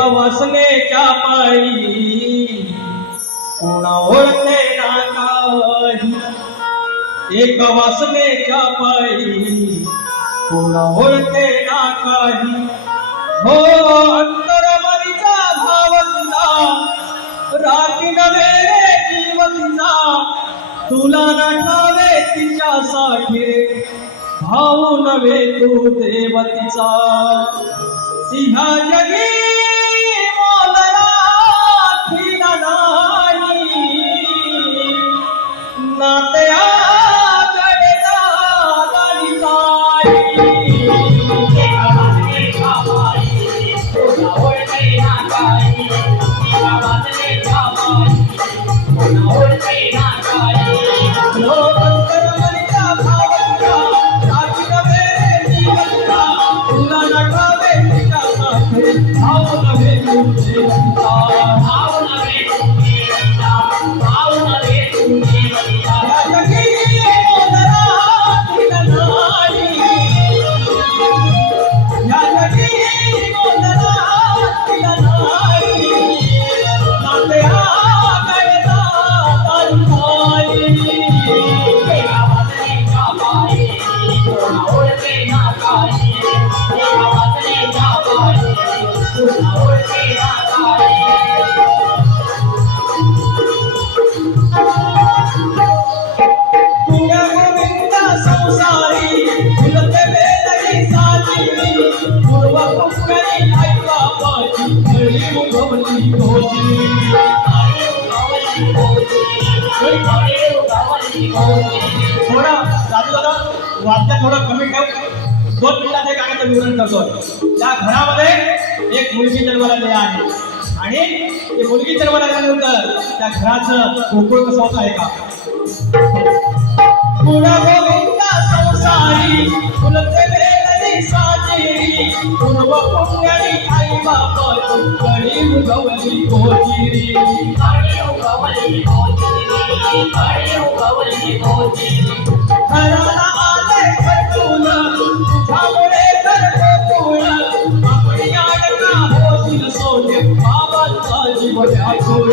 एका वासनेच्या पायी कोणा ओळखे ना काही एका वासनेच्या पायी कोणा ओळखे ना काही हो अंतरमनीचा भाव तिचा राखी नव्हे रे जीव तिचा तुला नटावे तिच्यासाठी. रे भाऊ नव्हे तू देवतीचा. ह्या जगी না थोडा राजू दादा वाद्य थोडं कमी ठेव. दोन मिनिटात हे गाण्याचं विवरण करतो त्या घरामध्ये एक मुलगी जन्माला आली आहे. आणि ती मुलगी जन्माला आल्यानंतर त्या घराचं गोकुळ कसं होतं आहे का पुन्हा गोविंदा संसारी फुलते वेदनी साजेरी पूर्व पुण्यानी आई बाप उगवली गोजिरी घराला आले खटून तुझ्यामुळे घर गोकुळ आपली अडका होतील सोने बाबांचा जीव व्याकुळ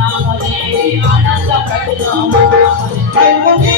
I will be